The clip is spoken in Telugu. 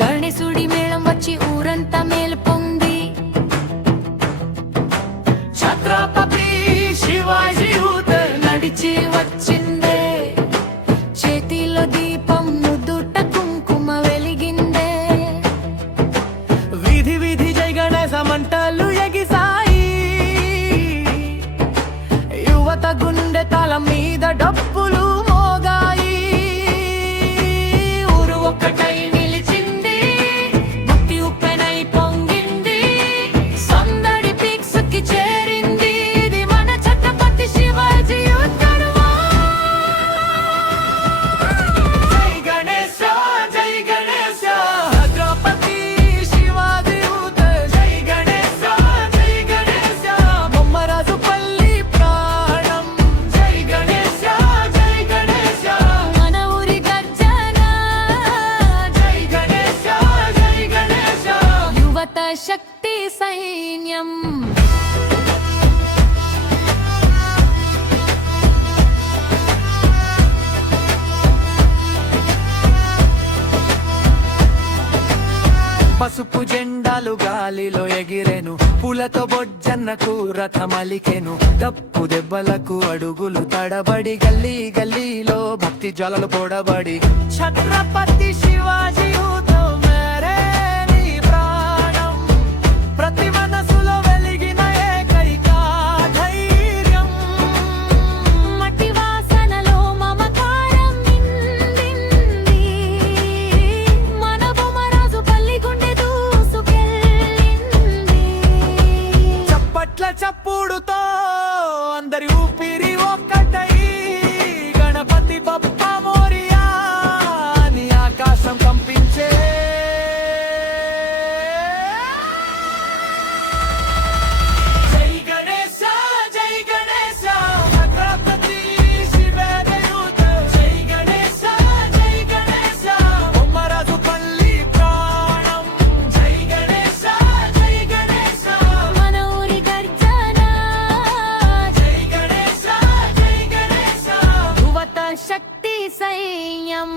గణేశుడి మేళం వచ్చి ఊరంతా మేల్పొంది ఛత్రపతి శివాజీ నడిచి వచ్చిందే, చేతిలో దీపం నుదుట కుంకుమ వెలిగిందే. వీధి వీధి జై గణేశ మంటలు ఎగిసాయి, యువత గుండె తల మీద డప్పులు మోగాయి. ఊరు ఒక్కటై శక్తి సైన్యం. పసుపు జెండాలు గాలిలో ఎగిరెను, పూలతో బొజ్జన్నకు రథమలికెను. తప్పు దెబ్బలకు అడుగులు తడబడి, గల్లీ గల్లీలో భక్తి జ్వాలలు పొడబడి, ఛత్రపతి శివాజీ చప్పుడుతో అందరి ఊపిరి ఒక్కటై, గణపతి బప్ప మోరియా అని ఆకాశం కంపించే. జై గణేశ జై గణేశ ఛత్రపతి శివాజీ. జై గణేశ జై గణేశ బొమ్మరాజు పల్లి ప్రాణం. జై గణేశ జై గణేశ మన ఊరి శక్తి సైన్యం.